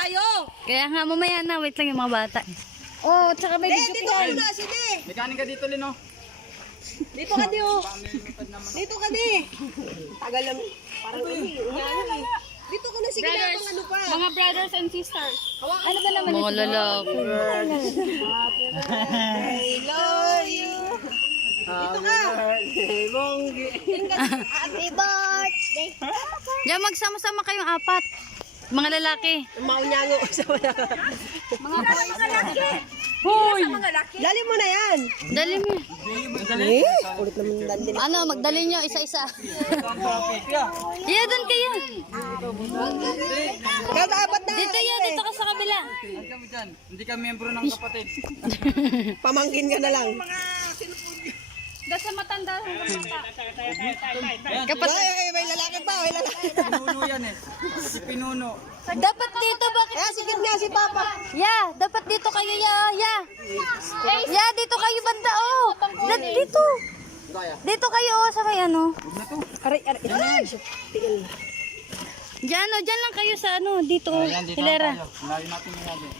tayo. Kaya nga, mamaya na. Wait lang yung mga bata. Oh, tsaka may video Dito ka muna, sige. Mekanik ka dito, Lino. Dito ka di, oh. Dito ka di. Tagal lang. Parang dito ka na, sige na, ano pa. Mga brothers and sisters. Ano ba naman? mga lalaki. I love you. Dito ka. Happy birthday. Diyan, magsama-sama kayong apat. Mga lalaki. Maunyango. Mga laki. Hoy! Dali mo na yan. Dali mo. Ulit naman dandin. Ano, magdali nyo isa-isa. Yeah, doon kayo. Kada apat na. Dito yan, dito ka sa kabila. Hindi ka miyembro ng kapatid. Pamangkin ka na lang. Dahil sa matanda. Kapatid. Ay, may lalaki pa, may lalaki. Pinuno yan eh. Si Pinuno. Dapat dito, bakit? Kaya sige nga si Papa. Yeah, dapat dito kayo, yeah. Yeah, dito kayo banda, oh. Dito. Dito kayo, oh, sa may ano. Aray. Tigil. Diyan, oh, diyan lang kayo sa ano, dito, oh. Ayan, dito Hilera. tayo. Layo natin yung natin.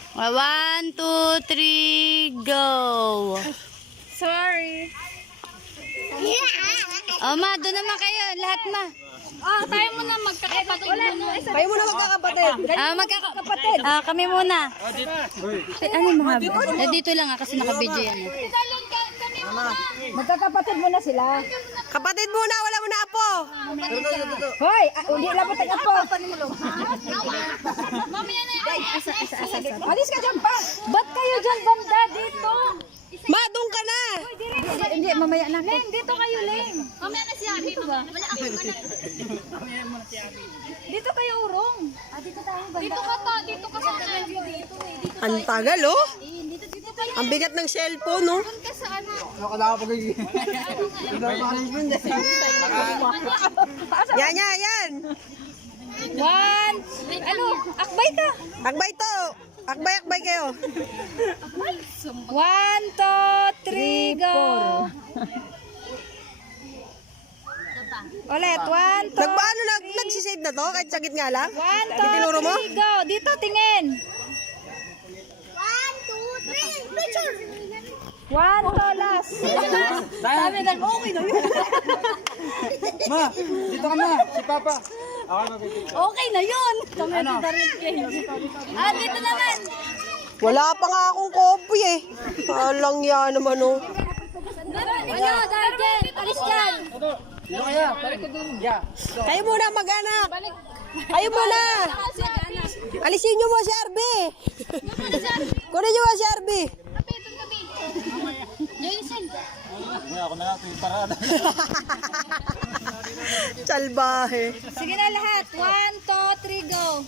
1, 2, 3, go. Sorry. Oh, ma, doon naman kayo, lahat ma. Tayo muna magkakapatid muna. Kayo muna magkakapatid. Magkakapatid. Kami muna. Ano mga dito lang kasi naka-video yan. Magkakapatid muna sila. Kapatid muna, wala mo na apo. Hoy, hindi labot ang apo. Mamaya na yan. Alis ka dyan pa. Ba't kayo dyan banda dito? Ma, doon ka na. Hindi, mamaya na. Leng, dito kayo, Leng. Mamaya na si Abby. Dito ba? Dito kayo urong. Dito tayo banda. Dito ka ta. Dito ka sa dito. Ang tagal, oh. Dito kayo. Ang bigat ng cellphone, oh. Doon ka sa ano. Yan. 1, ano, akbay ka. Akbay to. Akbay kayo. 1, 2, 3, go. Ulit, 1, 2, Nagpaano nagsisave na to? Kahit sakit nga lang? 1, 2, Tinuro mo? 3, go. Dito, tingin. 1, 2, last. Sabi na, okay na yun. Ma, dito ka na. Si Papa. Ako mag-picture. Okay na yun. Ano? Dito naman. Wala pa nga akong copy eh. Alang yan naman, oh. Ano, Darjen, alis dyan. Dito kaya. Balik ko dun. Yeah. Kayo muna mag-anak. Kayo muna. Alisin nyo mo si Arby. Kunin nyo mo si Arby. Ako na natin yung parada. Salbahe. Sige na lahat. 1, 2, 3, go.